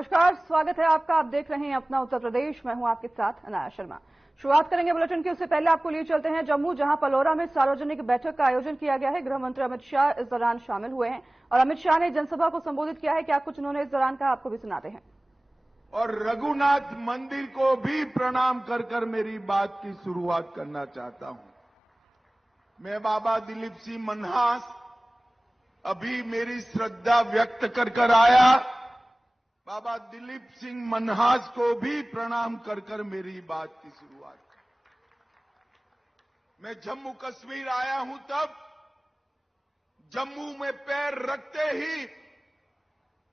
नमस्कार, स्वागत है आपका। आप देख रहे हैं अपना उत्तर प्रदेश। मैं हूं आपके साथ अनाया शर्मा। शुरुआत करेंगे बुलेटिन की, उससे पहले आपको लिए चलते हैं जम्मू, जहां पलोरा में सार्वजनिक बैठक का आयोजन किया गया है। गृह मंत्री अमित शाह इस दौरान शामिल हुए हैं और अमित शाह ने जनसभा को संबोधित किया है। क्या कुछ उन्होंने इस दौरान कहा, आपको भी सुनाते हैं। और रघुनाथ मंदिर को भी प्रणाम कर कर मेरी बात की शुरुआत करना चाहता हूं। मैं बाबा दिलीप सिंह मन्हास अभी मेरी श्रद्धा व्यक्त कर कर आया। बाबा दिलीप सिंह मन्हास को भी प्रणाम कर कर मेरी बात की शुरुआत कर। मैं जम्मू कश्मीर आया हूं, तब जम्मू में पैर रखते ही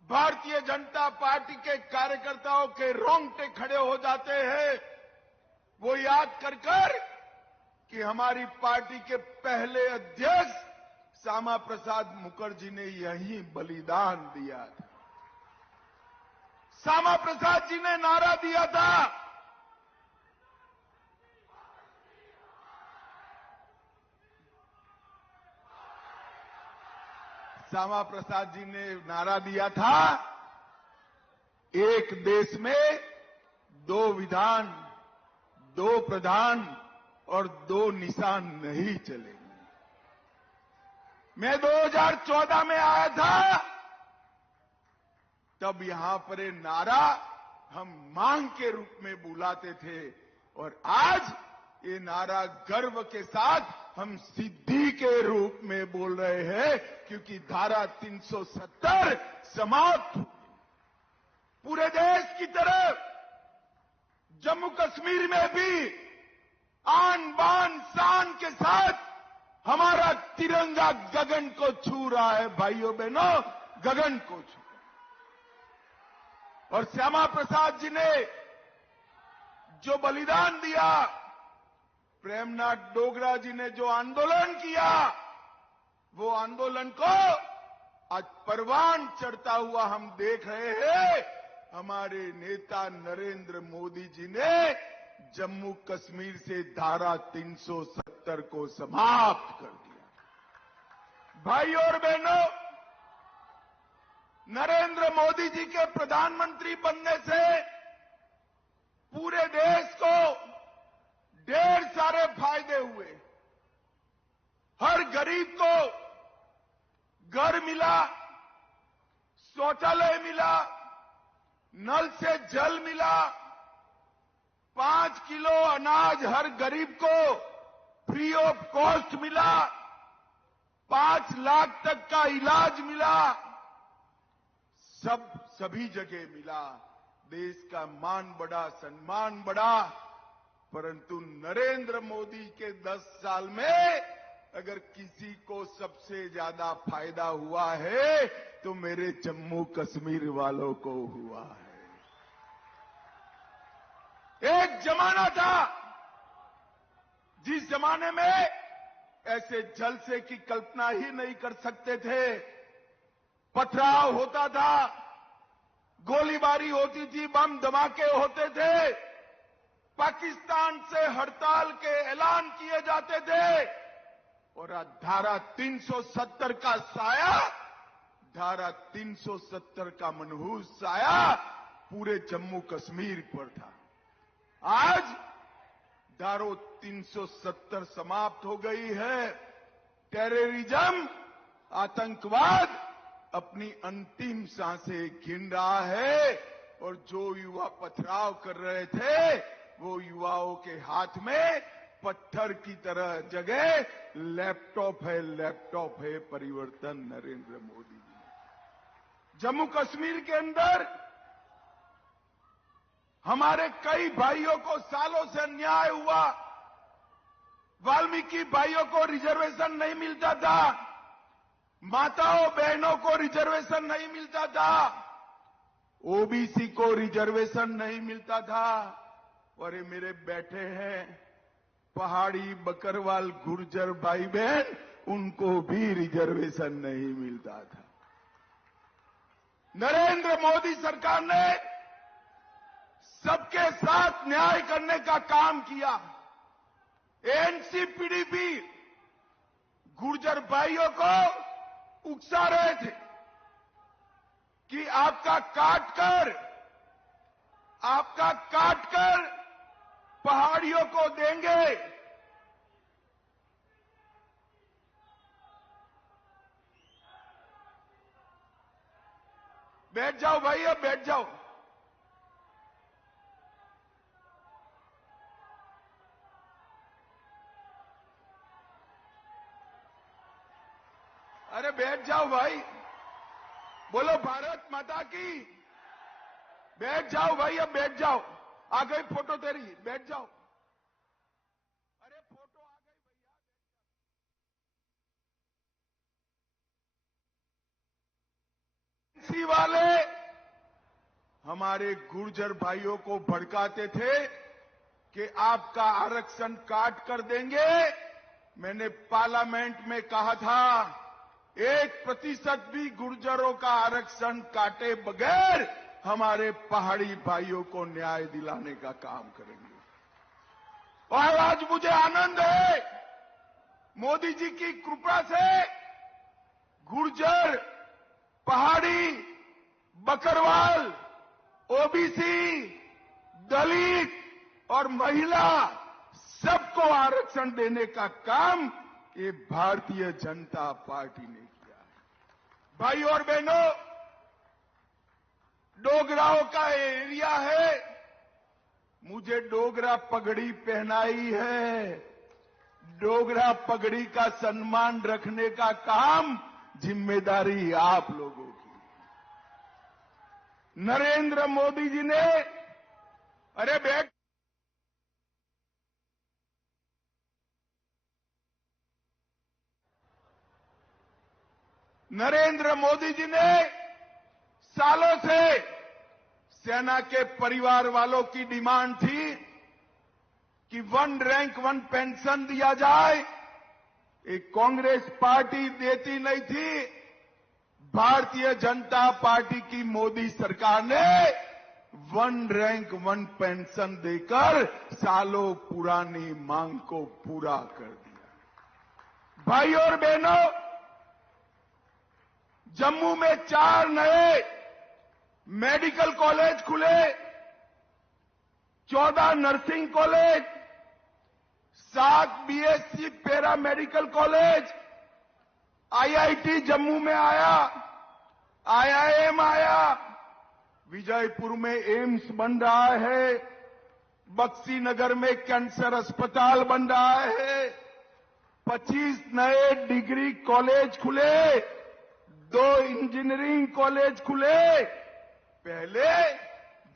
भारतीय जनता पार्टी के कार्यकर्ताओं के रोंगटे खड़े हो जाते हैं। वो याद कर कर कि हमारी पार्टी के पहले अध्यक्ष श्यामा प्रसाद मुखर्जी ने यहीं बलिदान दिया था। श्यामा प्रसाद जी ने नारा दिया था, श्यामा प्रसाद जी ने नारा दिया था, एक देश में दो विधान, दो प्रधान और दो निशान नहीं चलेंगे। मैं 2014 में आया था, तब यहां पर ये नारा हम मांग के रूप में बुलाते थे और आज ये नारा गर्व के साथ हम सिद्धि के रूप में बोल रहे हैं, क्योंकि धारा 370 समाप्त। पूरे देश की तरफ जम्मू कश्मीर में भी आन बान शान के साथ हमारा तिरंगा गगन को छू रहा है। भाइयों बहनों, गगन को छू। और श्यामा प्रसाद जी ने जो बलिदान दिया, प्रेमनाथ डोगरा जी ने जो आंदोलन किया, वो आंदोलन को आज परवान चढ़ता हुआ हम देख रहे हैं। हमारे नेता नरेंद्र मोदी जी ने जम्मू कश्मीर से धारा 370 को समाप्त कर दिया। भाइयों और बहनों, नरेंद्र मोदी जी के प्रधानमंत्री बनने से पूरे देश को ढेर सारे फायदे हुए। हर गरीब को घर मिला, शौचालय मिला, नल से जल मिला, 5 किलो अनाज हर गरीब को फ्री ऑफ कॉस्ट मिला, 5 लाख तक का इलाज मिला, सभी जगह मिला। देश का मान बढ़ा, सम्मान बढ़ा। परंतु नरेंद्र मोदी के 10 साल में अगर किसी को सबसे ज्यादा फायदा हुआ है तो मेरे जम्मू कश्मीर वालों को हुआ है। एक जमाना था जिस जमाने में ऐसे जलसे की कल्पना ही नहीं कर सकते थे। पथराव होता था, गोलीबारी होती थी, बम धमाके होते थे, पाकिस्तान से हड़ताल के ऐलान किए जाते थे और धारा 370 का साया, धारा 370 का मनहूस साया पूरे जम्मू कश्मीर पर था। आज धारा 370 समाप्त हो गई है। टेररिज्म, आतंकवाद अपनी अंतिम सांसें गिन रहा है और जो युवा पथराव कर रहे थे, वो युवाओं के हाथ में पत्थर की तरह जगह लैपटॉप है, लैपटॉप है। परिवर्तन नरेंद्र मोदी जी। जम्मू कश्मीर के अंदर हमारे कई भाइयों को सालों से अन्याय हुआ। वाल्मीकि भाइयों को रिजर्वेशन नहीं मिलता था, माताओं बहनों को रिजर्वेशन नहीं मिलता था, ओबीसी को रिजर्वेशन नहीं मिलता था। और ये मेरे बैठे हैं पहाड़ी बकरवाल गुर्जर भाई बहन, उनको भी रिजर्वेशन नहीं मिलता था। नरेंद्र मोदी सरकार ने सबके साथ न्याय करने का काम किया। एनसीपीडीपी गुर्जर भाइयों को उकसा रहे थे कि आपका काट कर आपका काटकर पहाड़ियों को देंगे। बैठ जाओ भाई, अब बैठ जाओ। अरे बैठ जाओ भाई, बोलो भारत माता की। बैठ जाओ भाई, अब बैठ जाओ। आ गई फोटो तेरी, बैठ जाओ। अरे फोटो आ गई भैया। एनसी वाले हमारे गुर्जर भाइयों को भड़काते थे कि आपका आरक्षण काट कर देंगे। मैंने पार्लियामेंट में कहा था 1% भी गुर्जरों का आरक्षण काटे बगैर हमारे पहाड़ी भाइयों को न्याय दिलाने का काम करेंगे। और आज मुझे आनंद है, मोदी जी की कृपा से गुर्जर, पहाड़ी, बकरवाल, ओबीसी, दलित और महिला सबको आरक्षण देने का काम ये भारतीय जनता पार्टी ने किया है। भाई और बहनों, डोगराओं का एरिया है, मुझे डोगरा पगड़ी पहनाई है। डोगरा पगड़ी का सम्मान रखने का काम जिम्मेदारी आप लोगों की। नरेंद्र मोदी जी ने, अरे बैठ, नरेंद्र मोदी जी ने सालों से सेना के परिवार वालों की डिमांड थी कि 1 रैंक 1 पेंशन दिया जाए। एक कांग्रेस पार्टी देती नहीं थी। भारतीय जनता पार्टी की मोदी सरकार ने 1 रैंक 1 पेंशन देकर सालों पुरानी मांग को पूरा कर दिया। भाई और बहनों, जम्मू में 4 नए मेडिकल कॉलेज खुले, 14 nursing college, 7 BSc para medical college, IIT Jammu में आया, आईआईएम आया, विजयपुर में एम्स बन रहा है, बक्सी नगर में कैंसर अस्पताल बन रहा है, 25 नए डिग्री कॉलेज खुले, 2 इंजीनियरिंग कॉलेज खुले। पहले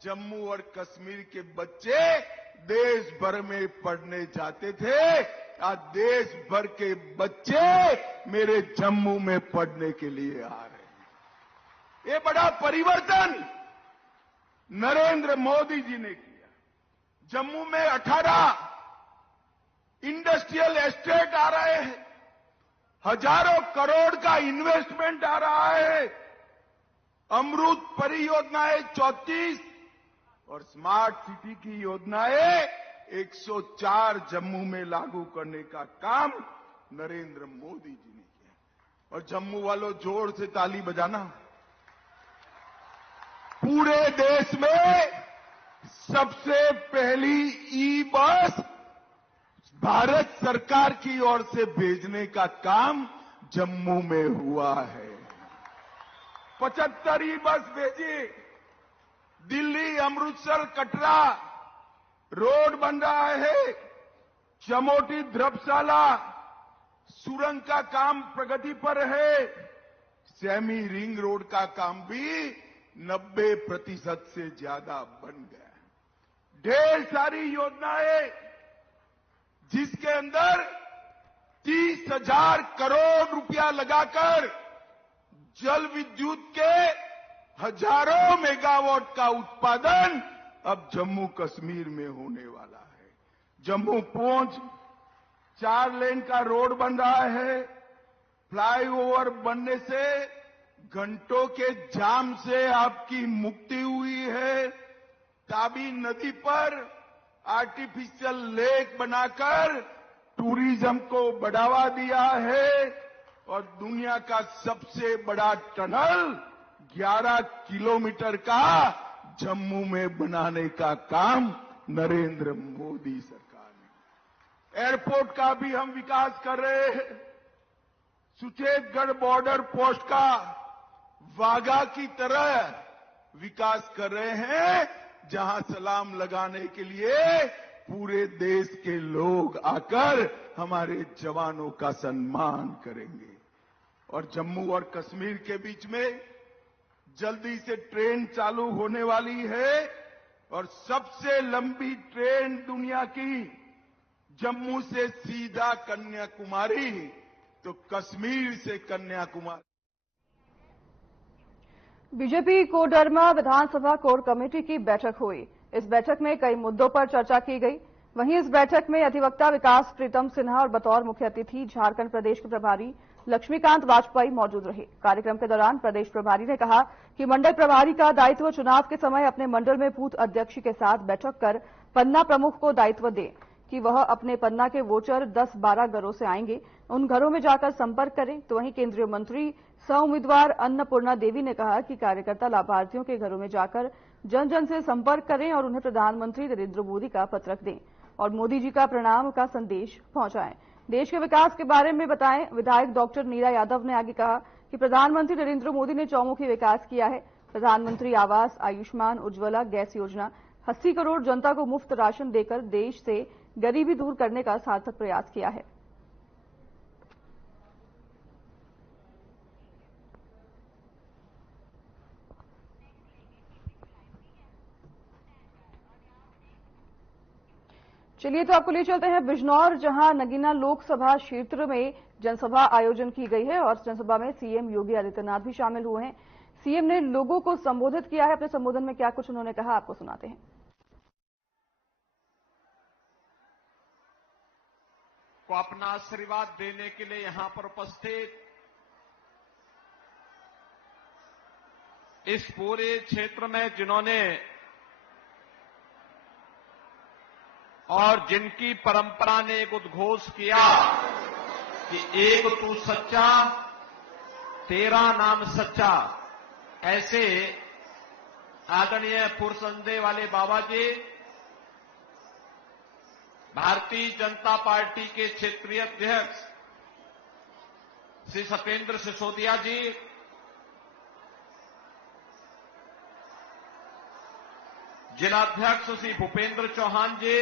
जम्मू और कश्मीर के बच्चे देश भर में पढ़ने जाते थे, आज देश भर के बच्चे मेरे जम्मू में पढ़ने के लिए आ रहे हैं। ये बड़ा परिवर्तन नरेंद्र मोदी जी ने किया। जम्मू में 18 इंडस्ट्रियल एस्टेट आ रहे हैं, हजारों करोड़ का इन्वेस्टमेंट आ रहा है, अमृत परियोजनाएं 34 और स्मार्ट सिटी की योजनाएं 104 जम्मू में लागू करने का काम नरेंद्र मोदी जी ने किया। और जम्मू वालों, जोर से ताली बजाना। पूरे देश में सबसे पहली ई बस भारत सरकार की ओर से भेजने का काम जम्मू में हुआ है। 75 ई बस भेजी। दिल्ली, अमृतसर, कटरा रोड बन रहा है, चमोटी ध्रबशाला सुरंग का काम प्रगति पर है, सेमी रिंग रोड का काम भी 90% से ज्यादा बन गया है। ढेर सारी योजनाएं जिसके अंदर 30,000 करोड़ रुपया लगाकर जल विद्युत के हजारों मेगावाट का उत्पादन अब जम्मू कश्मीर में होने वाला है। जम्मू पूंछ 4 लेन का रोड बन रहा है। फ्लाईओवर बनने से घंटों के जाम से आपकी मुक्ति हुई है। ताबी नदी पर आर्टिफिशियल लेक बनाकर टूरिज्म को बढ़ावा दिया है और दुनिया का सबसे बड़ा टनल 11 किलोमीटर का जम्मू में बनाने का काम नरेंद्र मोदी सरकार ने। एयरपोर्ट का भी हम विकास कर रहे हैं। सुचेतगढ़ बॉर्डर पोस्ट का वाघा की तरह विकास कर रहे हैं, जहां सलाम लगाने के लिए पूरे देश के लोग आकर हमारे जवानों का सम्मान करेंगे। और जम्मू और कश्मीर के बीच में जल्दी से ट्रेन चालू होने वाली है और सबसे लंबी ट्रेन दुनिया की जम्मू से सीधा कन्याकुमारी, तो कश्मीर से कन्याकुमारी। बीजेपी कोडरमा विधानसभा कोर कमेटी की बैठक हुई। इस बैठक में कई मुद्दों पर चर्चा की गई। वहीं इस बैठक में अधिवक्ता विकास प्रीतम सिन्हा और बतौर मुख्य अतिथि झारखंड प्रदेश के प्रभारी लक्ष्मीकांत वाजपेयी मौजूद रहे। कार्यक्रम के दौरान प्रदेश प्रभारी ने कहा कि मंडल प्रभारी का दायित्व चुनाव के समय अपने मंडल में बूथ अध्यक्ष के साथ बैठक कर पन्ना प्रमुख को दायित्व दें कि वह अपने पन्ना के वोटर 10-12 घरों से आएंगे, उन घरों में जाकर संपर्क करें। तो वहीं केंद्रीय मंत्री सह उम्मीदवार अन्नपूर्णा देवी ने कहा कि कार्यकर्ता लाभार्थियों के घरों में जाकर जन जन से संपर्क करें और उन्हें प्रधानमंत्री नरेंद्र मोदी का पत्रक दें और मोदी जी का प्रणाम का संदेश पहुंचाएं। देश के विकास के बारे में बताएं। विधायक डॉक्टर नीरा यादव ने आगे कहा कि प्रधानमंत्री नरेंद्र मोदी ने चौमुखी विकास किया है। प्रधानमंत्री आवास, आयुष्मान, उज्ज्वला गैस योजना, 80 करोड़ जनता को मुफ्त राशन देकर देश से गरीबी दूर करने का सार्थक प्रयास किया है। चलिए तो आपको ले चलते हैं बिजनौर, जहां नगीना लोकसभा क्षेत्र में जनसभा आयोजन की गई है और जनसभा में सीएम योगी आदित्यनाथ भी शामिल हुए हैं। सीएम ने लोगों को संबोधित किया है। अपने संबोधन में क्या कुछ उन्होंने कहा, आपको सुनाते हैं। को अपना आशीर्वाद देने के लिए यहां पर उपस्थित इस पूरे क्षेत्र में जिन्होंने और जिनकी परंपरा ने एक उद्घोष किया कि एक तू सच्चा, तेरा नाम सच्चा, ऐसे आदरणीय फुरसंदे वाले बाबा जी, भारतीय जनता पार्टी के क्षेत्रीय अध्यक्ष श्री सत्येंद्र सिसोदिया जी, जिलाध्यक्ष श्री भूपेंद्र चौहान जी,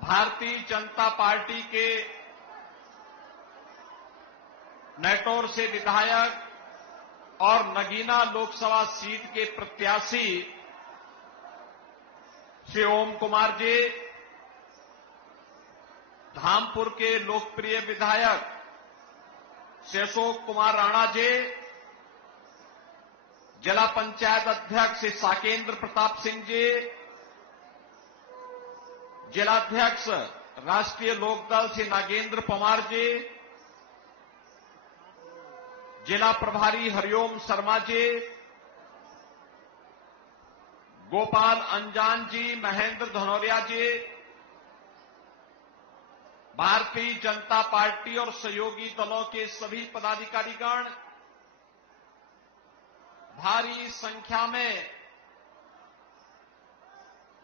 भारतीय जनता पार्टी के नेटौर से विधायक और नगीना लोकसभा सीट के प्रत्याशी श्री ओम कुमार जी, धामपुर के लोकप्रिय विधायक श्री अशोक कुमार राणा जी, जिला पंचायत अध्यक्ष श्री साकेंद्र प्रताप सिंह जी, जिलाध्यक्ष राष्ट्रीय लोकदल श्री नागेंद्र पवार जी, जिला प्रभारी हरिओम शर्मा जी, गोपाल अंजान जी, महेंद्र धनौरिया जी, भारतीय जनता पार्टी और सहयोगी दलों के सभी पदाधिकारीगण, भारी संख्या में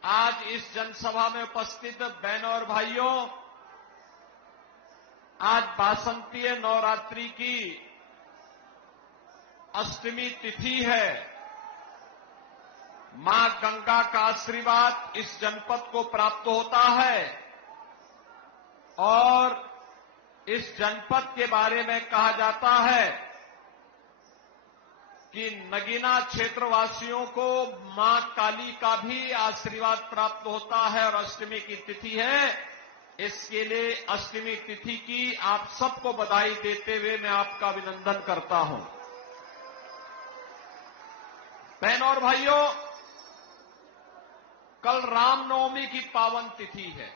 आज इस जनसभा में उपस्थित बहनों और भाइयों, आज वासंतीय नवरात्रि की अष्टमी तिथि है। मां गंगा का आशीर्वाद इस जनपद को प्राप्त होता है और इस जनपद के बारे में कहा जाता है कि नगीना क्षेत्रवासियों को मां काली का भी आशीर्वाद प्राप्त होता है और अष्टमी की तिथि है। इसके लिए अष्टमी तिथि की आप सबको बधाई देते हुए मैं आपका अभिनंदन करता हूं। बहनों और भाइयों, कल रामनवमी की पावन तिथि है।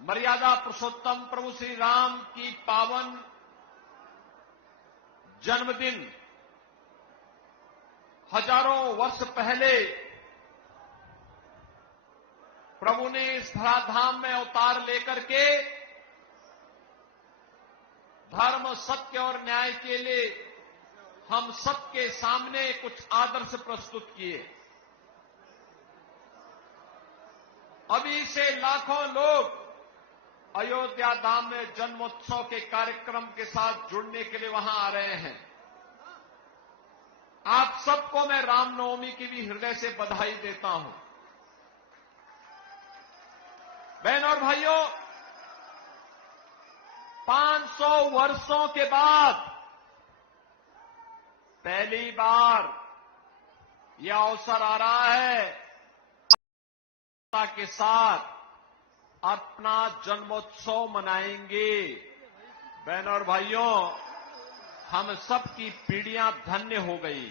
मर्यादा पुरुषोत्तम प्रभु श्री राम की पावन जन्मदिन हजारों वर्ष पहले प्रभु ने इस धराधाम में अवतार लेकर के धर्म, सत्य और न्याय के लिए हम सबके सामने कुछ आदर्श प्रस्तुत किए। अभी से लाखों लोग अयोध्या धाम में जन्मोत्सव के कार्यक्रम के साथ जुड़ने के लिए वहां आ रहे हैं। आप सबको मैं रामनवमी की भी हृदय से बधाई देता हूं। बहनों और भाइयों, 500 वर्षों के बाद पहली बार यह अवसर आ रहा है के साथ अपना जन्मोत्सव मनाएंगे। बहनों और भाइयों, हम सबकी पीढ़ियां धन्य हो गई।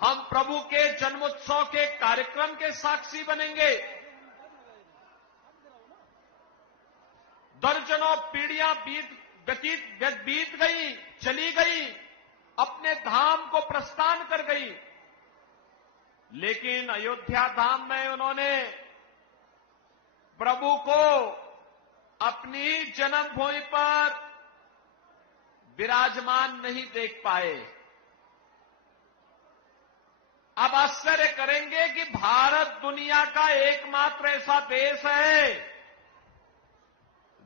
हम प्रभु के जन्मोत्सव के कार्यक्रम के साक्षी बनेंगे। दर्जनों पीढ़ियां बीत गई, चली गई, अपने धाम को प्रस्थान कर गई, लेकिन अयोध्या धाम में उन्होंने प्रभु को अपनी जन्मभूमि पर विराजमान नहीं देख पाए। अब आश्चर्य करेंगे कि भारत दुनिया का एकमात्र ऐसा देश है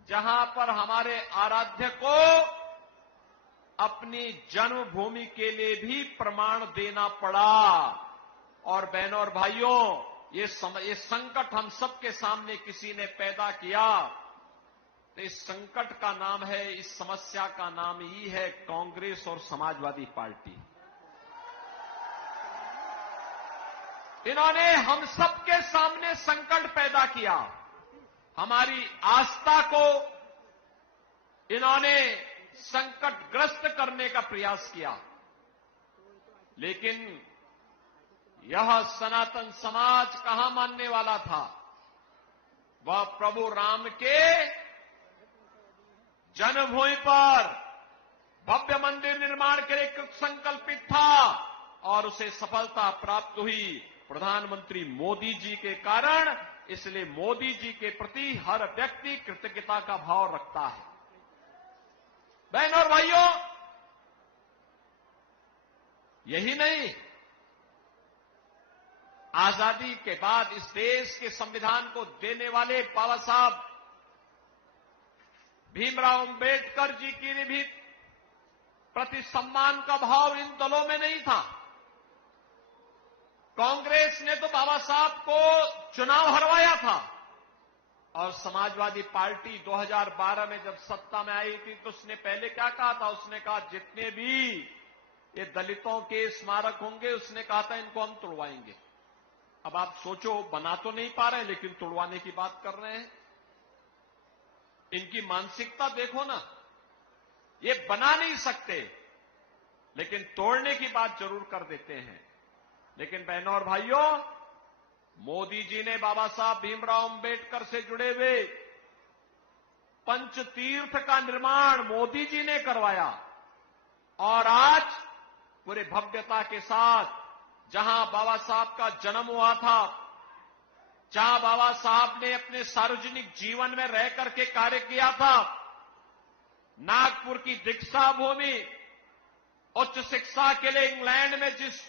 जहां पर हमारे आराध्य को अपनी जन्मभूमि के लिए भी प्रमाण देना पड़ा। और बहनों और भाइयों, ये संकट हम सबके सामने किसी ने पैदा किया। तो इस संकट का नाम है, इस समस्या का नाम ही है कांग्रेस और समाजवादी पार्टी। इन्होंने हम सबके सामने संकट पैदा किया। हमारी आस्था को इन्होंने संकटग्रस्त करने का प्रयास किया। लेकिन यह सनातन समाज कहां मानने वाला था? वह प्रभु राम के जन्मभूमि पर भव्य मंदिर निर्माण के लिए संकल्पित था और उसे सफलता प्राप्त हुई प्रधानमंत्री मोदी जी के कारण। इसलिए मोदी जी के प्रति हर व्यक्ति कृतज्ञता का भाव रखता है। बहनों और भाइयों, यही नहीं, आजादी के बाद इस देश के संविधान को देने वाले बाबा साहब भीमराव अंबेडकर जी की भी प्रति सम्मान का भाव इन दलों में नहीं था। कांग्रेस ने तो बाबा साहब को चुनाव हरवाया था और समाजवादी पार्टी 2012 में जब सत्ता में आई थी तो उसने पहले क्या कहा था? उसने कहा जितने भी ये दलितों के स्मारक होंगे, उसने कहा था इनको हम तोड़वाएंगे। अब आप सोचो, बना तो नहीं पा रहे लेकिन तोड़वाने की बात कर रहे हैं। इनकी मानसिकता देखो ना, ये बना नहीं सकते लेकिन तोड़ने की बात जरूर कर देते हैं। लेकिन बहनों और भाइयों, मोदी जी ने बाबा साहब भीमराव अंबेडकर से जुड़े हुए पंचतीर्थ का निर्माण मोदी जी ने करवाया और आज पूरे भव्यता के साथ जहां बाबा साहब का जन्म हुआ था, जहां बाबा साहब ने अपने सार्वजनिक जीवन में रह करके कार्य किया था, नागपुर की दीक्षा भूमि, उच्च शिक्षा के लिए इंग्लैंड में जिस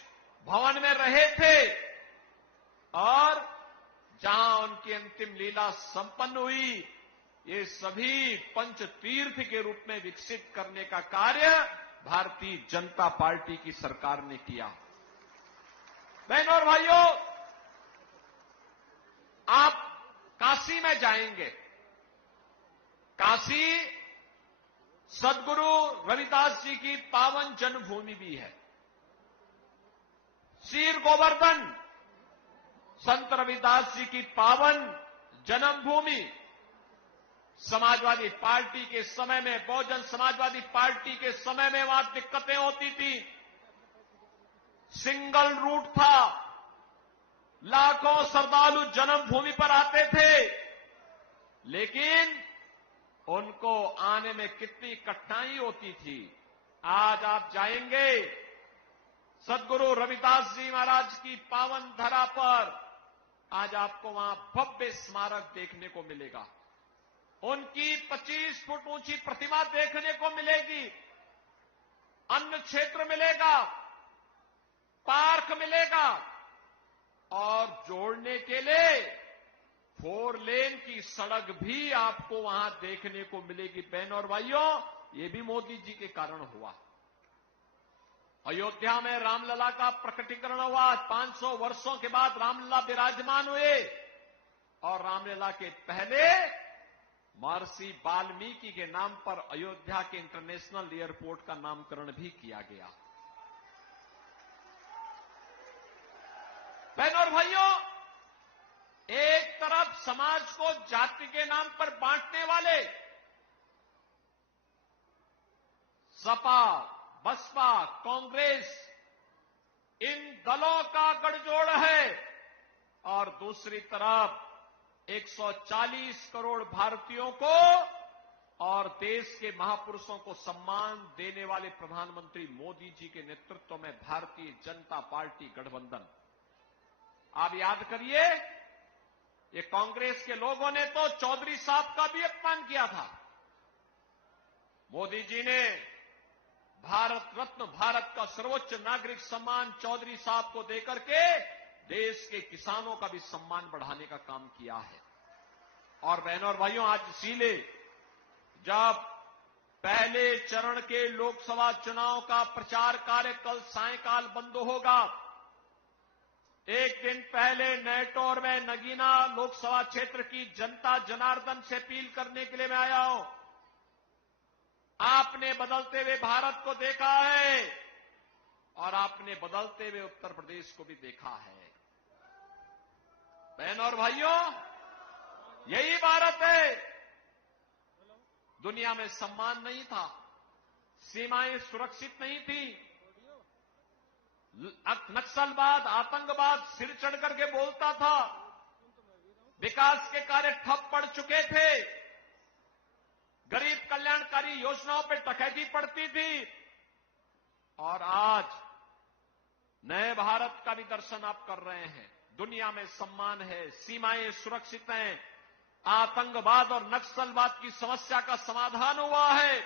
भवन में रहे थे और जहां उनकी अंतिम लीला संपन्न हुई, ये सभी पंचतीर्थ के रूप में विकसित करने का कार्य भारतीय जनता पार्टी की सरकार ने किया। बहनों और भाइयों, आप काशी में जाएंगे। काशी सद्गुरु रविदास जी की पावन जन्मभूमि भी है। शीर गोवर्धन संत रविदास जी की पावन जन्मभूमि। समाजवादी पार्टी के समय में, बहुजन समाजवादी पार्टी के समय में वहां दिक्कतें होती थी, सिंगल रूट था, लाखों श्रद्धालु जन्मभूमि पर आते थे, लेकिन उनको आने में कितनी कठिनाई होती थी। आज आप जाएंगे सद्गुरु रविदास जी महाराज की पावन धरा पर, आज आपको वहां भव्य स्मारक देखने को मिलेगा। उनकी 25 फुट ऊंची प्रतिमा देखने को मिलेगी। अन्न क्षेत्र मिलेगा, पार्क मिलेगा और जोड़ने के लिए 4 लेन की सड़क भी आपको वहां देखने को मिलेगी। बहनों और भाइयों, ये भी मोदी जी के कारण हुआ। अयोध्या में रामलला का प्रकटीकरण हुआ। 500 वर्षों के बाद रामलला विराजमान हुए और रामलला के पहले महर्षि वाल्मीकि के नाम पर अयोध्या के इंटरनेशनल एयरपोर्ट का नामकरण भी किया गया। बहनों और भाइयों, एक तरफ समाज को जाति के नाम पर बांटने वाले सपा, बसपा, कांग्रेस, इन दलों का गठजोड़ है और दूसरी तरफ 140 करोड़ भारतीयों को और देश के महापुरुषों को सम्मान देने वाले प्रधानमंत्री मोदी जी के नेतृत्व में भारतीय जनता पार्टी गठबंधन। आप याद करिए, ये कांग्रेस के लोगों ने तो चौधरी साहब का भी अपमान किया था। मोदी जी ने भारत रत्न, भारत का सर्वोच्च नागरिक सम्मान चौधरी साहब को देकर के देश के किसानों का भी सम्मान बढ़ाने का काम किया है। और बहनों और भाइयों, आज इसीलिए जब पहले चरण के लोकसभा चुनाव का प्रचार कार्य कल सायंकाल बंद होगा, एक दिन पहले नेटौर में नगीना लोकसभा क्षेत्र की जनता जनार्दन से अपील करने के लिए मैं आया हूं। आपने बदलते हुए भारत को देखा है और आपने बदलते हुए उत्तर प्रदेश को भी देखा है। बहनों और भाइयों, यही भारत है। दुनिया में सम्मान नहीं था, सीमाएं सुरक्षित नहीं थी, नक्सलवाद, आतंकवाद सिर चढ़ करके बोलता था, विकास के कार्य ठप पड़ चुके थे, गरीब कल्याणकारी योजनाओं पर डकैती पड़ती थी। और आज नए भारत का भी दर्शन आप कर रहे हैं। दुनिया में सम्मान है, सीमाएं सुरक्षित हैं, आतंकवाद और नक्सलवाद की समस्या का समाधान हुआ है,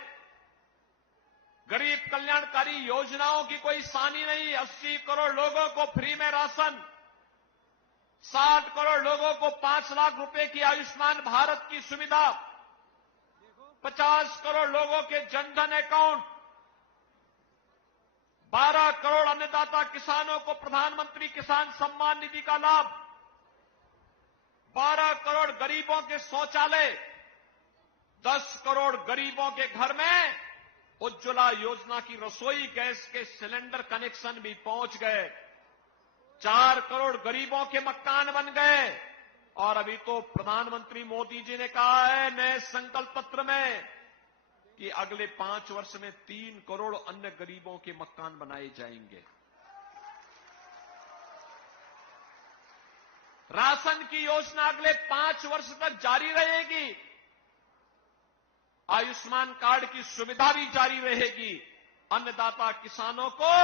गरीब कल्याणकारी योजनाओं की कोई सानी नहीं। 80 करोड़ लोगों को फ्री में राशन, 60 करोड़ लोगों को 5 लाख रुपए की आयुष्मान भारत की सुविधा, 50 करोड़ लोगों के जनधन अकाउंट, 12 करोड़ अन्नदाता किसानों को प्रधानमंत्री किसान सम्मान निधि का लाभ, 12 करोड़ गरीबों के शौचालय, 10 करोड़ गरीबों के घर में उज्ज्वला योजना की रसोई गैस के सिलेंडर कनेक्शन भी पहुंच गए, 4 करोड़ गरीबों के मकान बन गए। और अभी तो प्रधानमंत्री मोदी जी ने कहा है नए संकल्प पत्र में कि अगले 5 वर्ष में 3 करोड़ अन्य गरीबों के मकान बनाए जाएंगे। राशन की योजना अगले 5 वर्ष तक जारी रहेगी, आयुष्मान कार्ड की सुविधा भी जारी रहेगी, अन्नदाता किसानों को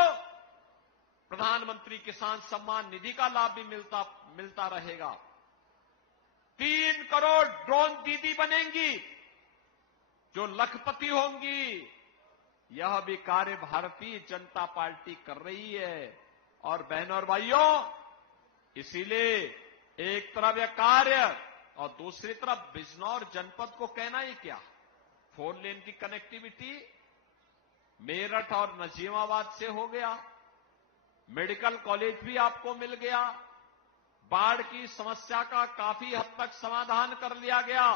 प्रधानमंत्री किसान सम्मान निधि का लाभ भी मिलता रहेगा, 3 करोड़ ड्रोन दीदी बनेंगी जो लखपति होंगी। यह भी कार्य भारतीय जनता पार्टी कर रही है। और बहनों और भाइयों, इसीलिए एक तरफ यह कार्य और दूसरी तरफ बिजनौर जनपद को कहना ही क्या, 4 लेन की कनेक्टिविटी मेरठ और नजीमाबाद से हो गया, मेडिकल कॉलेज भी आपको मिल गया, बाढ़ की समस्या का काफी हद तक समाधान कर लिया गया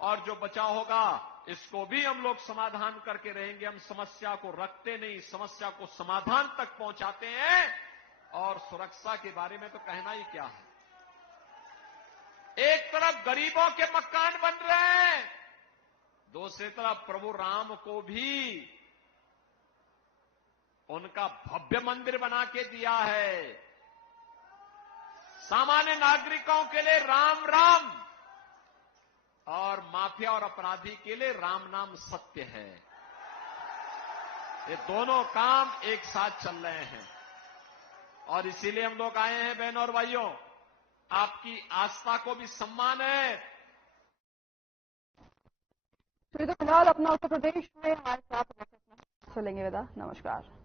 और जो बचा होगा इसको भी हम लोग समाधान करके रहेंगे। हम समस्या को रखते नहीं, समस्या को समाधान तक पहुंचाते हैं। और सुरक्षा के बारे में तो कहना ही क्या है, एक तरफ गरीबों के मकान बन रहे हैं, दूसरी तरफ प्रभु राम को भी उनका भव्य मंदिर बना के दिया है। सामान्य नागरिकों के लिए राम राम और माफिया और अपराधी के लिए राम नाम सत्य है। ये दोनों काम एक साथ चल रहे हैं और इसीलिए हम लोग आए हैं। बहनों और भाइयों, आपकी आस्था को भी सम्मान है। तो फिलहाल अपना उत्तर प्रदेश में हमारे साथ से लेंगे विदा। नमस्कार।